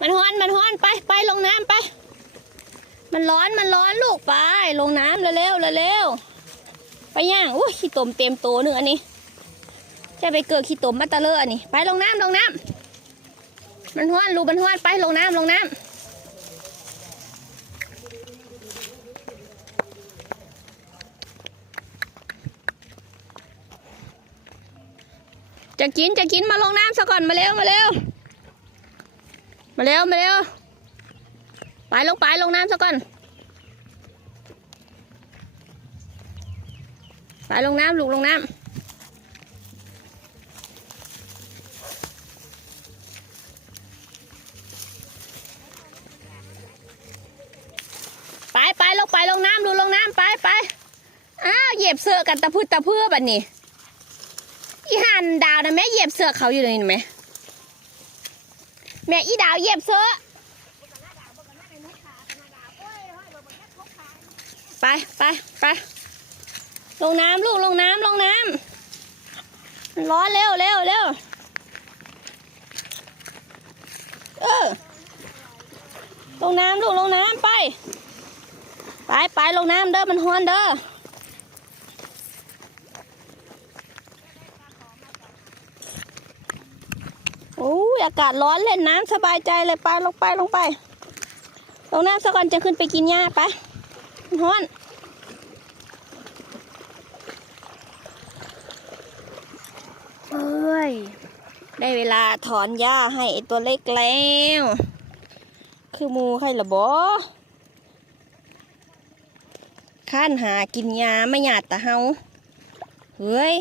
มันฮ้อนมันฮ้อนไปไปลงน้ำไป มันร้อนมันร้อนลูกไป ลงน้ำเร็วๆเร็วๆไปย่างอุ้ยขี้ตมเต็มโตหนึ่งอันนี้จะไปเกิดขี้ตมมาตะเลออันนี้ ไปลงน้ำลงน้ำมันฮ้อนลูกมันฮ้อนไปลงน้ำลงน้ำจะกินจะกินมาลงน้ำซะก่อนมาเร็วมาเร็ว มาเร็วมาเร็วไปลงไปลงน้ำซะก่อนไปลงน้ำลูกลงน้ำไปไปลงไปลงน้ำลูกลงน้ำไปไปอ้าวเหยียบเสือกันตะพื้ตะเพื่อแบบนี้อีหันดาวนะแม่เหยียบเสือเขาอยู่เลยเห็นไหม แม่อีดาวเยียบเสือไปไปไปลงน้ำลูกลงน้ำลงน้ำร้อนเร็วเร็วเร็วเออลงน้ำลูกลงน้ำไป ไปไปลงน้ำเด้อมันฮอนเด้อโอากาศร้อนเล่นน้ำสบายใจเลยไปลงไปลงไป ลงน้ำซะก่อนจะขึ้นไปกินหญ้าไปฮ้อนเอ้ยได้เวลาถอนหญ้าให้ตัวเล็กแล้ว คือมูใครละบอข้านหากินยาไม่หยาดตะเฮา เฮ้ย